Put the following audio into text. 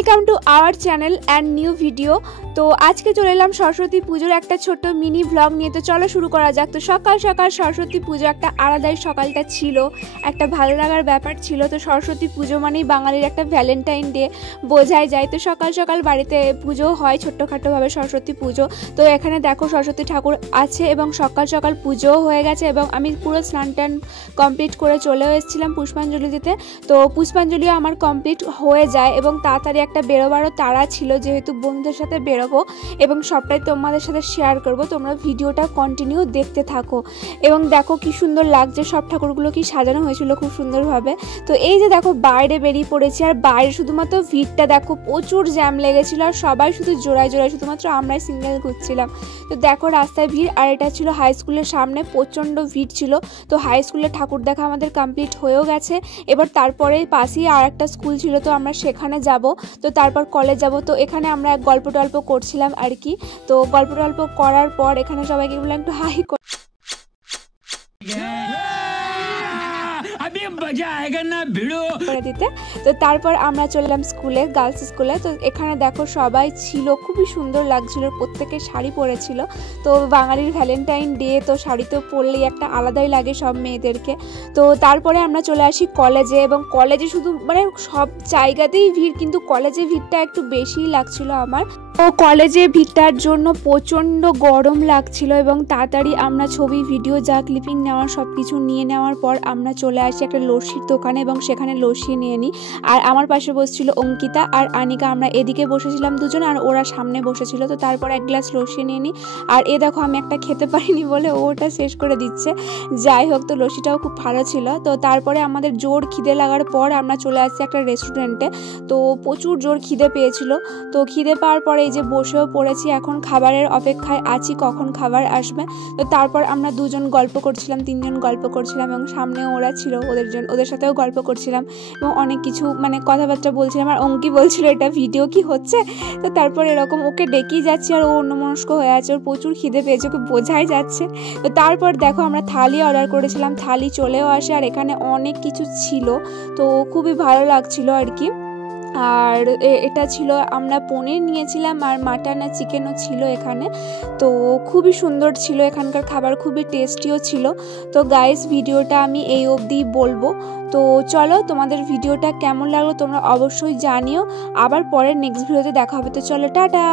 Welcome to our channel and new video. তো আজকে চলে এলাম সরস্বতী পুজোর একটা ছোট্ট মিনি ব্লগ নিয়ে। তো চলো শুরু করা যাক। তো সকাল সকাল সরস্বতী পুজো একটা আলাদাই সকালটা ছিল, একটা ভালো লাগার ব্যাপার ছিল। তো সরস্বতী পুজো মানেই বাঙালির একটা ভ্যালেন্টাইন ডে বোঝাই যায়। তো সকাল সকাল বাড়িতে পুজো হয় ছোট্টখাটোভাবে, সরস্বতী পুজো। তো এখানে দেখো সরস্বতী ঠাকুর আছে এবং সকাল সকাল পুজোও হয়ে গেছে এবং আমি পুরো স্নান টান কমপ্লিট করে চলেও এসেছিলাম পুষ্পাঞ্জলি দিতে। তো পুষ্পাঞ্জলিও আমার কমপ্লিট হয়ে যায় এবং তাড়াতাড়ি একটা বেরোবারও তাড়া ছিল, যেহেতু বন্ধুদের সাথে বেরোবো এবং সবটাই তোমাদের সাথে শেয়ার করব। তোমরা ভিডিওটা কন্টিনিউ দেখতে থাকো এবং দেখো কি সুন্দর লাগছে, সব ঠাকুরগুলো কি সাজানো হয়েছিল খুব সুন্দরভাবে। তো এই যে দেখো বাইরে বেরিয়ে পড়েছি, আর বাইরে শুধুমাত্র ভিড়টা দেখো, প্রচুর জ্যাম লেগেছিল আর সবাই শুধু জোড়ায় জোড়ায়, শুধুমাত্র আমরাই সিঙ্গেল ঘুরছিলাম। তো দেখো রাস্তায় ভিড়, আর এটা ছিল হাই স্কুলের সামনে, প্রচণ্ড ভিড় ছিল। তো হাই স্কুলের ঠাকুর দেখা আমাদের কমপ্লিট হয়েও গেছে। এবার তারপরে পাশেই আর একটা স্কুল ছিল, তো আমরা সেখানে যাব, তো তারপর কলেজ যাব। তো এখানে আমরা গল্প টল্প করছিলাম আর কি। তো গল্প টল্প করার পর এখানে সবাইকে বললাম একটু হাই করে দিতে। তো তারপর আমরা চললাম স্কুলে, গার্লস স্কুলে। তো এখানে দেখো সবাই ছিল, খুবই সুন্দর লাগছিল, প্রত্যেকে শাড়ি পরেছিল। তো বাঙালির ভ্যালেন্টাইন ডে, তো শাড়ি তো পরলেই একটা আলাদাই লাগে সব মেয়েদেরকে। তো তারপরে আমরা চলে আসি কলেজে, এবং কলেজে শুধু মানে সব জায়গাতেই ভিড়, কিন্তু কলেজে ভিড়টা একটু বেশিই লাগছিল আমার। তো কলেজে ভিড়টার জন্য প্রচণ্ড গরম লাগছিল এবং তাড়াতাড়ি আমরা ছবি ভিডিও যা ক্লিপিং নেওয়ার সব কিছু নিয়ে নেওয়ার পর আমরা চলে আসি একটা লস্যির দোকানে এবং সেখানে লস্যি নিয়ে নিই। আর আমার পাশে বসছিল অঙ্কিতা আর আনিকা, আমরা এদিকে বসেছিলাম দুজন আর ওরা সামনে বসেছিল। তো তারপর এক গ্লাস লস্যি নিয়ে নিই। আর এ দেখো আমি একটা খেতে পারিনি বলে ওটা শেষ করে দিচ্ছে। যাই হোক, তো লস্যিটাও খুব ভালো ছিল। তো তারপরে আমাদের জোর খিদে লাগার পর আমরা চলে আসছি একটা রেস্টুরেন্টে। তো প্রচুর জোর খিদে পেয়েছিল। তো খিদে পাওয়ার পরে এই যে বসেও পড়েছি, এখন খাবারের অপেক্ষায় আছি কখন খাবার আসবে। তো তারপর আমরা দুজন গল্প করছিলাম, তিনজন গল্প করছিলাম এবং সামনে ওরা ছিল, ওদের সাথেও গল্প করছিলাম এবং অনেক কিছু মানে কথাবার্তা বলছিলাম। আর অঙ্কি বলছিল এটা ভিডিও কি হচ্ছে। তো তারপর এরকম ওকে ডেকেই যাচ্ছি আর ও অন্যমনস্ক হয়ে আছে, ওর প্রচুর খিদে পেয়েছে, ওকে বোঝাই যাচ্ছে। তো তারপর দেখো আমরা থালি অর্ডার করেছিলাম, থালি চলেও আসে আর এখানে অনেক কিছু ছিল, তো খুবই ভালো লাগছিল আর কি। আর এটা ছিল, আমরা পনির নিয়েছিলাম আর মাটন আর চিকেনও ছিল এখানে। তো খুবই সুন্দর ছিল, এখানকার খাবার খুবই টেস্টিও ছিল। তো গাইস ভিডিওটা আমি এই অবধি বলবো। তো চলো, তোমাদের ভিডিওটা কেমন লাগলো তোমরা অবশ্যই জানিও। আবার পরের নেক্সট ভিডিওতে দেখা হবে। তো চলো, টাটা।